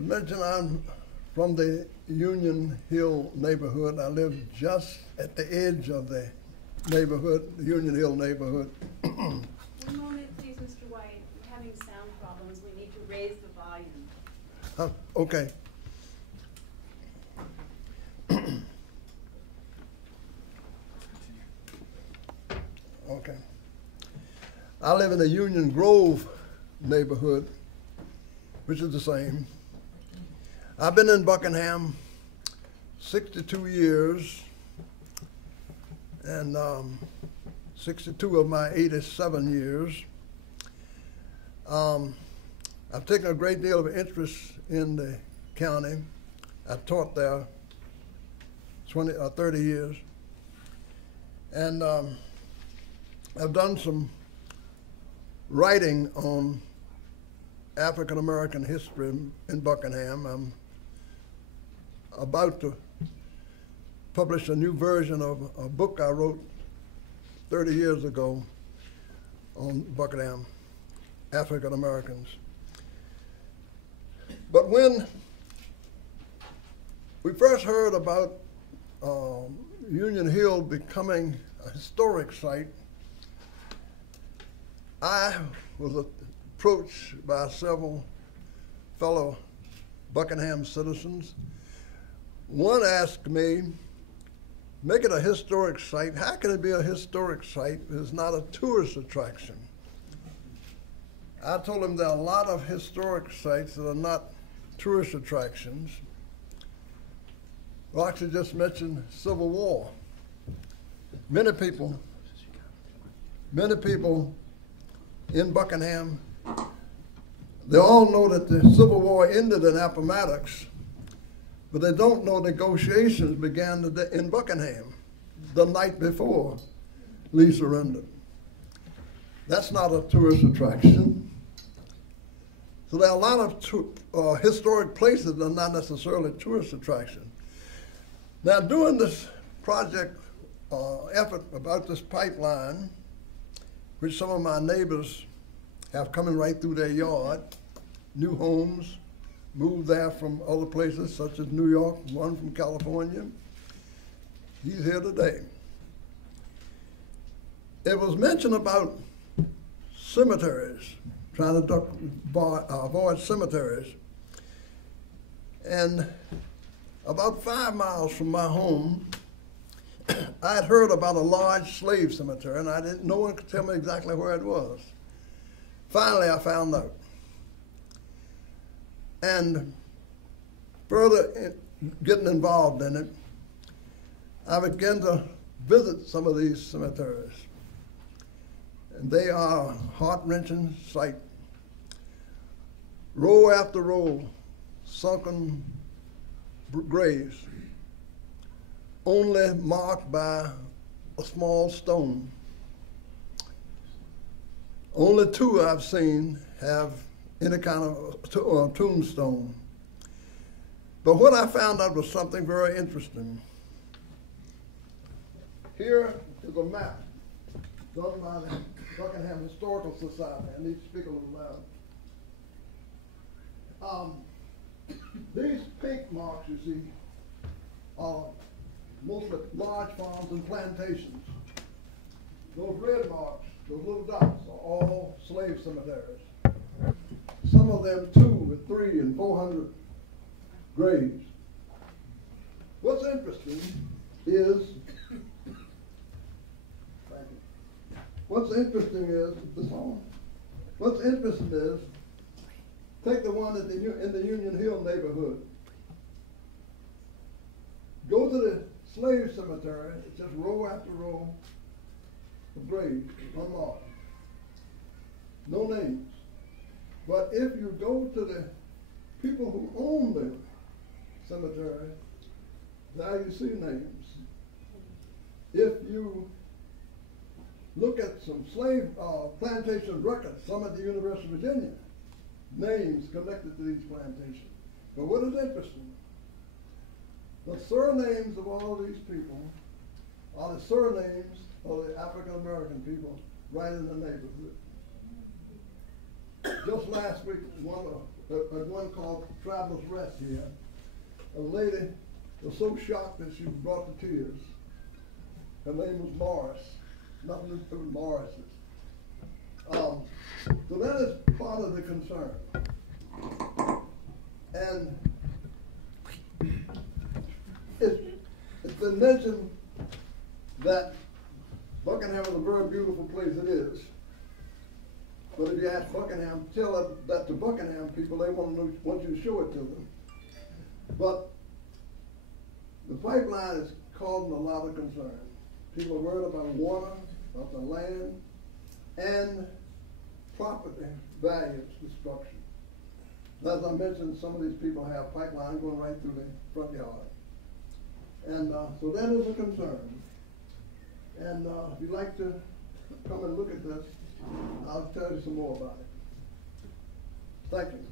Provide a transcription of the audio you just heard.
As mentioned, I'm from the Union Hill neighborhood. I live just at the edge of the neighborhood, the Union Hill neighborhood. One moment, please, Mr. White. We're having sound problems. We need to raise the volume. Okay. Okay. I live in the Union Grove neighborhood, which is the same. I've been in Buckingham 62 years, and 62 of my 87 years. I've taken a great deal of interest in the county. I taught there 20 or 30 years, and I've done some writing on African American history in Buckingham. I'm about to publish a new version of a book I wrote 30 years ago on Buckingham African Americans. But when we first heard about Union Hill becoming a historic site, I was approached by several fellow Buckingham citizens. One asked me, make it a historic site. How can it be a historic site if it's not a tourist attraction? I told him there are a lot of historic sites that are not tourist attractions. Well, actually just mentioned Civil War. Many people in Buckingham, they all know that the Civil War ended in Appomattox, but they don't know negotiations began in Buckingham the night before Lee surrendered. That's not a tourist attraction. So there are a lot of historic places that are not necessarily tourist attractions. Now, doing this project effort about this pipeline, which some of my neighbors have coming right through their yard, new homes, moved there from other places such as New York, one from California. He's here today. It was mentioned about cemeteries, trying to avoid cemeteries. And about 5 miles from my home, I had heard about a large slave cemetery, and no one could tell me exactly where it was. Finally, I found out. And further getting involved in it, I began to visit some of these cemeteries. And they are a heart-wrenching sight. Row after row, sunken graves, only marked by a small stone. Only 2 I've seen have any kind of tombstone. But what I found out was something very interesting. Here is a map done by the Buckingham Historical Society. I need to speak a little loud. These pink marks you see are mostly large farms and plantations. Those red marks, those little dots, are all slave cemeteries. Some of them 200 with 300 and 400 graves. What's interesting is, take the one in the Union Hill neighborhood. Go to the slave cemetery, it's just row after row of graves, unmarked. No names. But if you go to the people who own the cemetery, there you see names. If you look at some slave plantation records, some at the University of Virginia, names connected to these plantations. But what is interesting, the surnames of all of these people are the surnames of the African American people right in the neighborhood. Just last week, one at one called Traveler's Rest here. A lady was so shocked that she was brought to tears. Her name was Morris. Nothing to do with Morris's. So that is part of the concern. And it's been mentioned that Buckingham is a very beautiful place. It is. But if you ask Buckingham, tell that to Buckingham people, they want you to show it to them. But the pipeline is causing a lot of concern. People are worried about water, about the land, and property values destruction. As I mentioned, some of these people have pipelines going right through their front yard. And so that is a concern. And if you'd like to come and look at this, I'll tell you some more about it. Thank you.